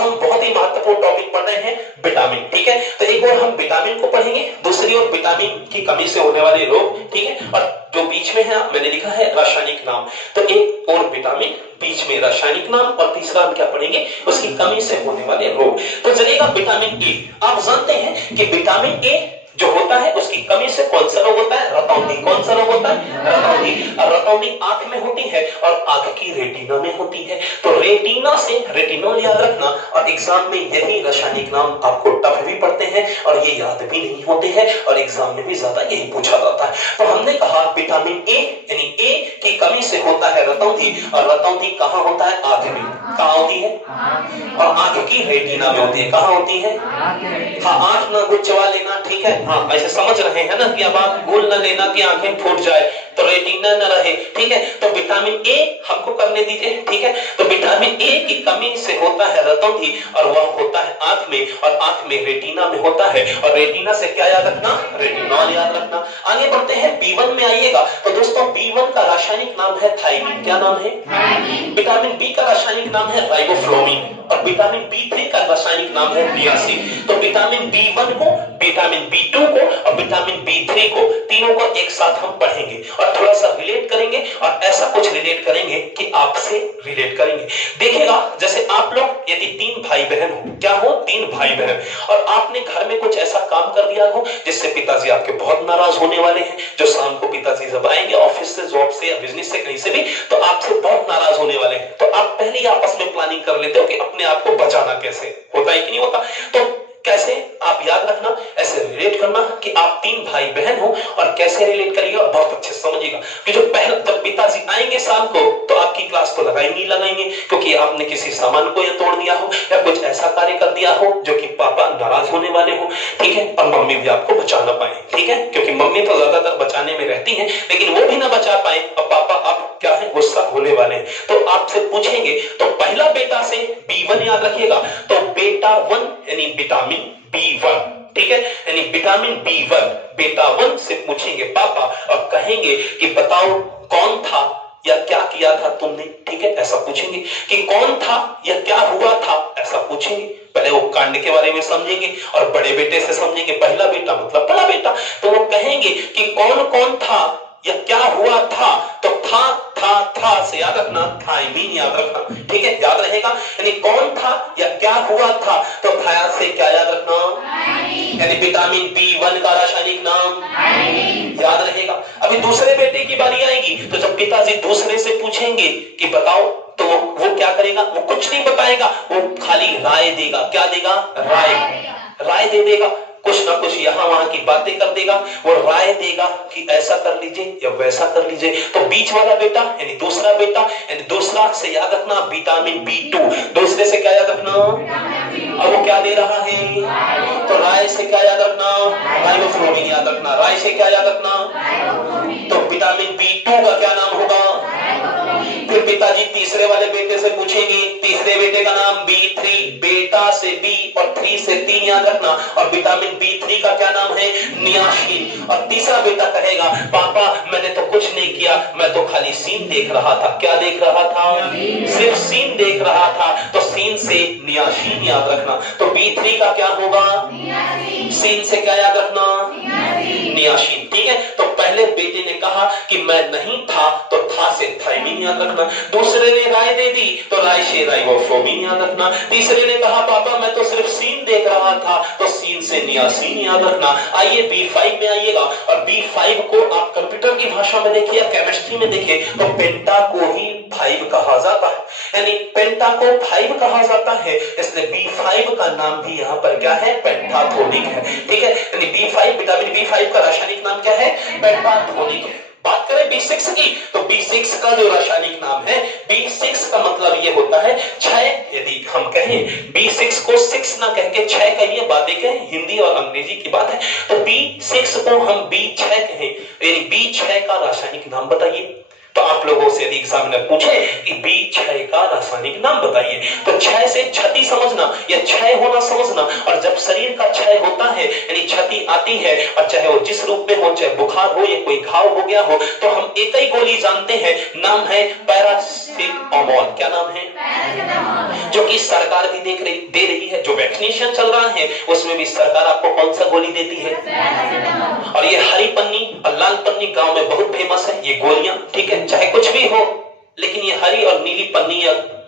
हम बहुत ही महत्वपूर्ण टॉपिक पढ़ रहे हैं, विटामिन। ठीक है, तो एक और हम विटामिन को पढ़ेंगे, दूसरी ओर विटामिन की कमी से होने वाले रोग। ठीक है, और जो बीच में है मैंने लिखा है रासायनिक नाम, तो एक और विटामिन, बीच में रासायनिक नाम, और तीसरा हम क्या पढ़ेंगे, उसकी कमी से होने वाले रोग। तो चलेगा विटामिन ए। आप जानते हैं कि विटामिन ए जो होता है उसकी कमी से कौन सा रोग होता है, रतौंधी। कौन सा रोग होता है, रतौंधी। और रतौंधी आंख में होती है और आंख की रेटिना में होती है। तो रेटिना से रेटिनॉल याद रखना, और एग्जाम में यही रासायनिक नाम आपको टफ भी पढ़ते हैं और ये याद भी नहीं होते हैं, और एग्जाम में भी ज्यादा यही पूछा जाता है। तो हमने कहा विटामिन ए यानी ए की कमी से होता है रतौंधी, और रतौंधी कहाँ होता है, आंख में। कहाँ होती है, और आंख की रेटिना में होती है। कहाँ होती है, हाँ, आंख ना गुचवा लेना, ठीक है। हाँ, ऐसे समझ रहे हैं ना कि अब आप गोल न लेना कि आंखें फूट जाए तो रेटिना न रहे। ठीक है, तो विटामिन ए हमको करने दीजिए। ठीक है, तो विटामिन ए की कमी से होता है रतौंधी, और वह होता है आंख में, और आंख में रेटिना में होता है, और रेटिना से क्या याद रखना, रेटिनॉल याद रखना। आगे बढ़ते हैं B1 में आइएगा। तो दोस्तों B1 का रासायनिक नाम है थायमिन। क्या नाम है, विटामिन बी का रासायनिक नाम है राइबोफ्लोविन, और विटामिन B3 का रासायनिक नाम है नियासिन। तो विटामिन B1 को, विटामिन B2 को और विटामिन B3 को, तीनों को एक साथ हम पढ़ेंगे और थोड़ा सा रिलेट करेंगे, और ऐसा कुछ रिलेट करेंगे कि आपसे रिलेट करेंगे। देखिएगा, जैसे आप लोग यदि 3 भाई बहन हो, क्या हो, 3 भाई बहन, और आपने घर में कुछ ऐसा काम कर दिया हो जिससे पिताजी आपके बहुत नाराज होने वाले हैं, जो शाम को पिताजी जब आएंगे ऑफिस से, जॉब से या बिजनेस से, कहीं से भी, तो आपसे बहुत नाराज होने वाले हैं। तो आप पहले ही आपस में प्लानिंग कर लेते हो कि अपने आप को बचाना कैसे, होता है कि नहीं होता। तो कैसे, आप याद रखना, ऐसे रिलेट करना कि आप 3 भाई बहन हो, और कैसे रिलेट करिएगा, बहुत अच्छे से समझिएगा कि जो पहले जब पिताजी आएंगे शाम को, तो आपकी क्लास तो लगाएंगे, क्योंकि आपने किसी सामान को या तोड़ दिया हो या कुछ ऐसा कार्य कर दिया हो जो कि पापा नाराज होने वाले हो। ठीक है, और मम्मी भी आपको बचा ना पाए। ठीक है, क्योंकि मम्मी तो ज्यादातर बचाने में रहती है, लेकिन वो भी ना बचा पाए, और पापा आप क्या है, गुस्सा होने वाले हैं। तो आपसे पूछेंगे, तो पहला बेटा से B1 याद रखिएगा, तो बेटा 1 यानी विटामिन B1। ठीक है, यानी विटामिन B1 बेटा 1 से पूछेंगे पापा, और कहेंगे कि बताओ कौन था या क्या किया था तुमने। ठीक है, ऐसा पूछेंगे कि कौन था या क्या हुआ था, ऐसा पूछेंगे। पहले वो कांड के बारे में समझेंगे, और बड़े बेटे से समझेंगे, पहला बेटा मतलब बड़ा बेटा, तो वो कहेंगे कि कौन कौन था या क्या हुआ था। तो था से याद रखना, थायमीन याद रखना। ठीक है, याद रहेगा, यानी कौन था या क्या हुआ था, तो थाया से क्या याद रखना, यानी विटामिन B1 का रासायनिक नाम याद रहेगा। अभी दूसरे बेटे की बारी आएगी, तो जब पिताजी दूसरे से पूछेंगे कि बताओ, तो वो क्या करेगा, वो कुछ नहीं बताएगा, वो खाली राय देगा। क्या देगा, राय दे देगा, कुछ ना कुछ यहाँ वहां की बातें कर देगा, वो राय देगा कि ऐसा कर लीजिए या वैसा कर लीजिए। तो बीच वाला बेटा यानी दूसरा बेटा, यानी दूसरा से याद रखना विटामिन B2, दूसरे से क्या याद रखना, अब वो क्या दे रहा है, तो राय से क्या याद रखना, राइबोफ्लोविन याद रखना। राय से क्या याद रखना, तो विटामिन B2 का क्या नाम होगा। फिर पिताजी तीसरे वाले बेटे से पूछेंगे, तीसरे बेटे का नाम B3, बेटा से B और 3 से 3 याद रखना, और विटामिन B3 का क्या नाम है, नियासिन। और तीसरा बेटा कहेगा, पापा मैंने तो कुछ नहीं किया, मैं तो खाली सीन देख रहा था। क्या देख रहा था, सिर्फ सीन देख रहा था, तो सीन से नियासिन याद रखना। तो B3 का क्या होगा, सीन से क्या याद रखना, नियासिन। ठीक है, तो पहले बेटे ने कहा कि मैं नहीं था, तो था से थायमीन याद रखना। दूसरे ने राय दे दी, तो राय से राइबोफ्लोविन याद रखना। तीसरे ने कहा पापा मैं तो सिर्फ सीन देख रहा था, तो सीन से नियासिन याद रखना। आइए B5 में आइएगा, और B5 को आप कंप्यूटर की भाषा में देखिए, केमिस्ट्री में देखिए, तो पेंटा को ही 5 कहा जाता है, यानी पेंटा को 5 कहा जाता है, इसलिए B5 का नाम भी यहाँ पर क्या है, पेंटाथोनिक है। ठीक है, यानी B5, विटामिन B5 का रासायनिक नाम क्या है, पेंटाथोनिक है। बात करें B6 की, तो B6 का जो रासायनिक नाम है, B6 का मतलब ये होता है 6। यदि हम कहें B6 को 6 ना कह के 6 कहिए, बातें कहें, हिंदी और अंग्रेजी की बात है, तो B6 को हम B6 कहें, यानी B6 का रासायनिक नाम बताइए। तो आप लोगों से यदि एग्जामिनर पूछे कि B6 का रासायनिक नाम बताइए, तो क्षय से क्षति समझना या क्षय होना समझना। और जब शरीर का क्षय होता है यानी क्षति आती है, और चाहे वो जिस रूप में हो, चाहे बुखार हो या कोई घाव हो गया हो, तो हम एक ही गोली जानते हैं, नाम है पैरासिटामोल। क्या नाम है? जो कि सरकार भी दे रही है। जो वैक्सीनेशन चल रहा है उसमें भी सरकार आपको कौन सा गोली देती है? और ये हरी पन्नी और लाल पन्नी गांव में बहुत फेमस है ये गोलियां, ठीक है, चाहे कुछ भी हो, लेकिन ये हरी और नीली पन्नी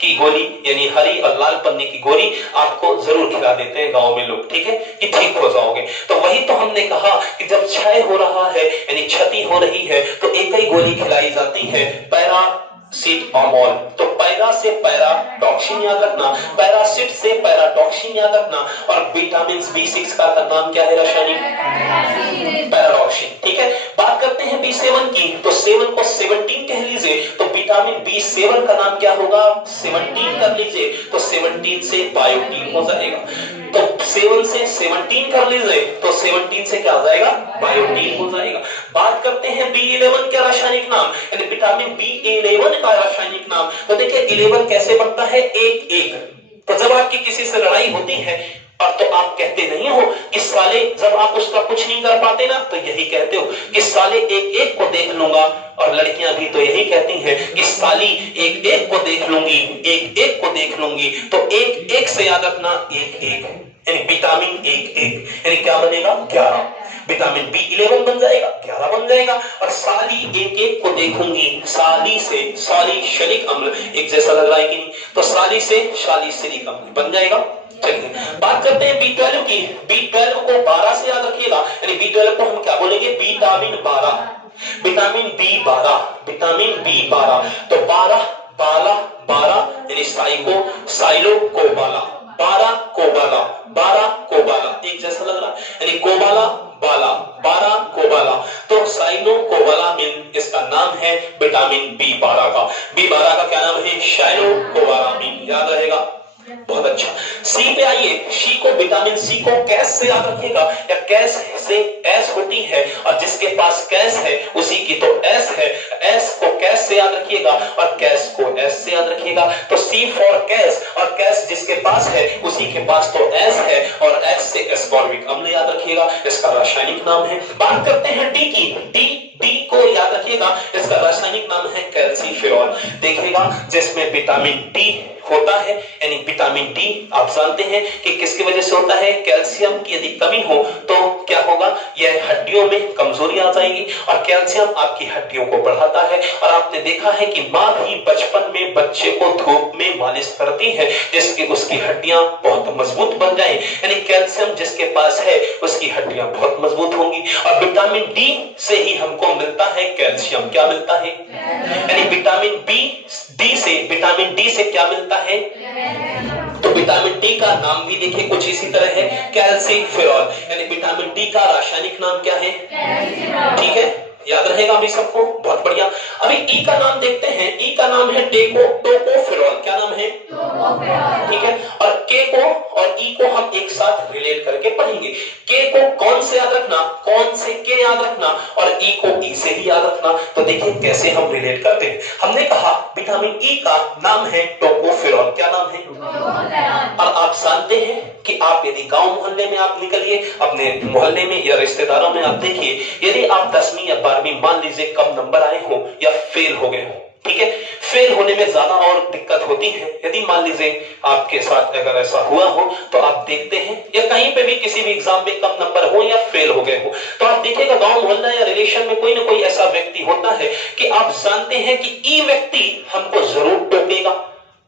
की गोली यानी हरी और लाल पन्नी की गोली आपको जरूर खिला देते हैं गांव में लोग, ठीक है, कि ठीक हो जाओगे। तो वही तो हमने कहा कि जब क्षय हो रहा है यानी क्षति हो रही है, तो एक ही गोली खिलाई जाती है, पैरासिटामोल। तो पैरा से पैराटॉक्सिन याद रखना, पैरासिट से पैराटॉक्सिन याद रखना, और विटामिन B6 का नाम क्या है रासायनिक? पैराटॉक्सिन, ठीक है। बात करते हैं B7 की, तो 7 को 17 कह लीजिए, तो विटामिन B7 का नाम क्या होगा? 17 कर लीजिए, तो 17 से बायोटीन हो जाएगा। तो 7 से 17 कर लीजिए, तो 17 से क्या हो जाएगा? बायोटीन हो जाएगा। बात करते हैं B11 का रासायनिक नाम यानी विटामिन B11 का रासायनिक नाम। तो देखिए 11 कैसे बनता है? 1-1। तो जब आपकी किसी से लड़ाई होती है और तो आप कहते नहीं हो कि साले, जब आप उसका कुछ नहीं कर पाते ना, तो यही कहते हो कि साले 1-1 को देख लूंगा। और लड़कियां भी तो यही कहती हैं कि साली 1-1 को देख लूंगी, 1-1 को देख लूंगी। तो 1-1 से याद रखना 1-1 यानी विटामिन 1-1 यानी क्या बनेगा? 11। विटामिन B11 बन जाएगा, 11 बन जाएगा। और साली 1-1 को देखूंगी, साली से सालिसिलिक अम्ल, एक जैसा लग रहा है कि नहीं? तो साली से सालिसिलिक अम्ल बन जाएगा। चलिए बात करते हैं B12 की। B12 को 12 से याद रखिएगा यानी B12 को हम क्या बोलेंगे? Vitamin 12, vitamin B12, vitamin B12। तो 12 यानी साइलो कोबाला, 12 कोबाला, एक जैसा लग रहा यानी कोबाला बाला, 12 कोबाला। तो साइलो कोबाला मीन इसका नाम है विटामिन B12 का। B12 का क्या नाम है? साइलो कोबाला मीन, याद रहेगा। बहुत अच्छा। सी पे आइए। सी को, विटामिन C को कैस से याद रखिएगा, या कैस से एस होती है, और जिसके पास कैस है उसी की तो एस है। एस को कैस से याद रखिएगा और कैस को एस से याद रखिएगा। तो सी फॉर कैस, और कैस जिसके पास है उसी के पास तो एस है, और एस से एस्कॉर्बिक अम्ल याद रखिएगा, इसका रासायनिक नाम है। बात करते हैं डी की। डी को याद रखिएगा, इसका रासायनिक नाम है कैल्सीफेरॉल। देखिएगा जिसमें विटामिन डी होता है यानी विटामिन डी आप जानते हैं कि किसकी वजह से होता है? कैल्शियम की यदि कमी हो तो क्या होगा? यह हड्डियों में कमजोरी आ जाएगी, और कैल्शियम आपकी हड्डियों को बढ़ाता है। और आपने देखा है कि माँ भी बचपन में बच्चे को धूप में मालिश करती है जिसकी उसकी हड्डियां बहुत मजबूत बन जाए, यानी कैल्शियम जिसके पास है उसकी हड्डियां बहुत मजबूत होंगी। और विटामिन डी से ही हमको मिलता है कैल्शियम। क्या मिलता है? यानी विटामिन डी से क्या मिलता है? तो विटामिन डी का नाम भी देखिए कुछ इसी तरह है, कैल्सीफेरॉल। यानी विटामिन डी का रासायनिक नाम क्या है? ठीक है, याद रहेगा अभी सबको, बहुत बढ़िया। अभी ई का नाम देखते हैं। ई का नाम है टोकोफेरॉल। क्या नाम है? ठीक है। और के को और ई को हम एक साथ रिलेट करके पढ़ेंगे। के को कौन से याद रखना? कौन से के याद रखना, और ई को ई से ही याद रखना। तो देखिए कैसे हम रिलेट करते हैं। हमने कहा विटामिन ई का नाम है टोकोफेरॉल। क्या नाम है? और आप जानते हैं कि आप यदि गांव मोहल्ले में आप निकलिए, अपने मोहल्ले में या रिश्तेदारों में आप देखिए, यदि आप 10वीं या 12वीं मान लीजिए कम नंबर आए हो या फेल हो गए हो, ठीक है, फेल होने में ज्यादा और दिक्कत होती है। यदि मान लीजिए आपके साथ अगर ऐसा हुआ हो तो आप देखते हैं, या कहीं पे भी किसी भी एग्जाम में कम नंबर हो या फेल हो गए हो, तो आप देखिएगा गांव मोहल्ला या रिलेशन में कोई ना कोई ऐसा व्यक्ति होता है कि आप जानते हैं कि ई व्यक्ति हमको जरूर टोकेगा,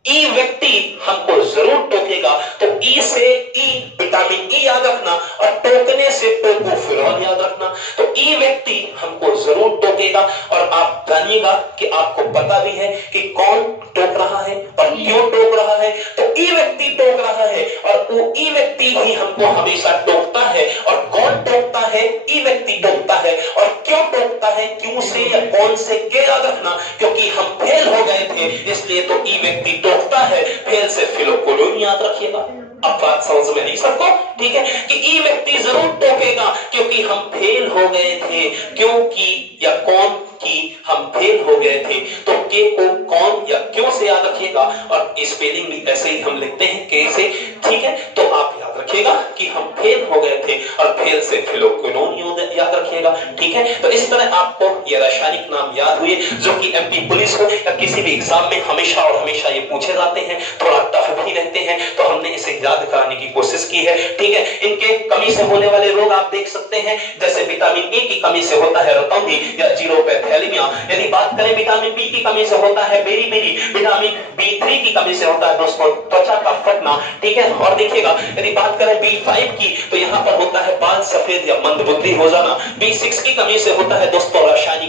ई व्यक्ति हमको जरूर टोकेगा। तो ई से ई, विटामिन ई याद रखना, और टोकने से टोकोफेरॉल याद रखना। तो ई व्यक्ति हमको जरूर टोकेगा, और आप जानिएगा कि आपको पता भी है कि कौन टोक रहा है और क्यों टोक रहा है। तो ई व्यक्ति टोक रहा है, और वो ई व्यक्ति ही हमको हमेशा टोकता है। और कौन टोकता है? ई व्यक्ति टोकता है। और क्यों टोकता है, क्यों से या कौन से के याद रखना, क्योंकि हम फेल हो गए थे इसलिए तो ई व्यक्ति टोकता है, फेल से फिलो को याद रखिएगा। अब बात समझ में आई सबको, ठीक है, कि ई व्यक्ति जरूर टोकेगा क्योंकि हम फेल हो गए थे, क्योंकि या कौन कि हम फेल हो गए थे, तो के को कौन या क्यों से याद रखिएगा। और स्पेलिंग भी ऐसे ही हम लिखते हैं के से, ठीक है, तो आप याद रखिएगा कि हम फेल हो गए थे और फेल से फिलोक्विनोन याद रखिएगा, ठीक है। तो इस तरह आपको ये रासायनिक नाम याद हुए जो कि एमपी पुलिस हो या किसी भी एग्जाम में हमेशा और हमेशा ये पूछे जाते हैं, थोड़ा टफ भी रहते हैं, तो हमने इसे याद कराने की कोशिश की है, ठीक है। इनके कमी से होने वाले रोग आप देख सकते हैं, जैसे विटामिन ए की कमी से होता है रतौंधी या जीरोपैथेलिमिया। यदि बात करें विटामिन बी की कमी से होता है बेरी-बेरी, विटामिन बी3 की कमी से होता है दोस्तों त्वचा का फटना, ठीक है। और देखिएगा यदि बात करें बी5 की तो यहाँ पर होता है बाल सफेद या मंदबुद्धि हो जाना, बी6 की कमी से होता है दोस्तों रासायनिक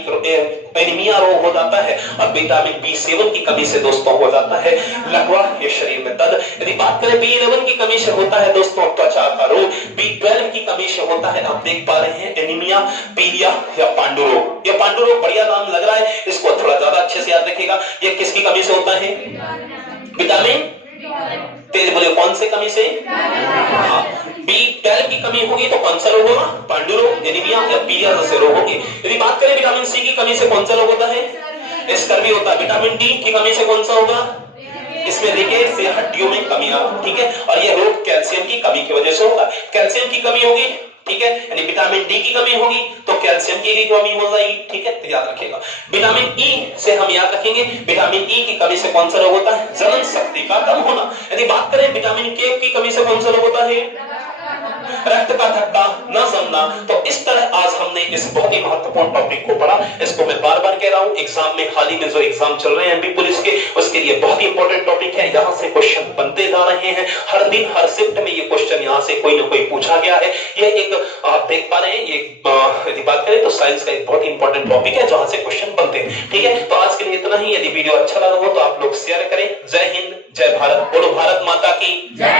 एनीमिया रोग हो जाता है, और विटामिन बी7 की कमी से दोस्तों हो जाता है लकवा या शरीर में दर्द। यदि बात करें बी11 की कमी से होता है दोस्तों त्वचा का रोग, बी12 की कमी से होता है, आप देख पा रहे हैं एनीमिया, पीलिया या पांडु रोग। ये पांडु रोग बढ़िया नाम लग रहा है, इसको थोड़ा ज्यादा अच्छे से याद रखिएगा। ये किसकी कमी से होता है? विटामिन, तेज बोले कौन से कमी से? बी12 की कमी होगी तो कौन सा रोग होगा? पांडु रोग, एनीमिया या पीलिया जैसे रोग होंगे। यदि बात करें विटामिन सी की कमी से कौन सा रोग होता है? स्कर्वी होता है। विटामिन डी की कमी से कौन सा होगा? इसमें देखिए से हड्डियों में कमी आ, ठीक है, और यह रोग कैल्शियम की कमी की वजह से होगा। कैल्शियम की कमी होगी, ठीक है, यानी विटामिन डी की कमी होगी तो कैल्शियम की कमी हो जाएगी, ठीक है, तो याद रखिएगा। विटामिन ई से हम याद रखेंगे, विटामिन ई की कमी से कौन सा रोग होता है? जनन शक्ति का कम होना। यदि बात करें विटामिन के की कमी से कौन सा रोग होता है? रक्त का थक्का न जमना। तो इस तरह आज हमने इस बहुत ही महत्वपूर्ण टॉपिक को पढ़ा। इसको मैं बार-बार कह रहा हूं, एग्जाम में हाल ही में जो एग्जाम चल रहे हैं एमपी पुलिस के, उसके लिए बहुत ही इंपॉर्टेंट टॉपिक है। यहां से क्वेश्चन बनते जा रहे हैं, हर दिन हर शिफ्ट में ये क्वेश्चन यहां से कोई ना कोई पूछा गया है। ये एक आप देख पा रहे हैं, ये यदि बात करें तो साइंस का एक बहुत ही इंपॉर्टेंट टॉपिक है जहां से क्वेश्चन बनते हैं, ठीक है। तो आज के लिए इतना ही। यदि वीडियो अच्छा लगा हो तो आप लोग शेयर करें। जय हिंद, जय भारत, बोलो भारत माता की जय।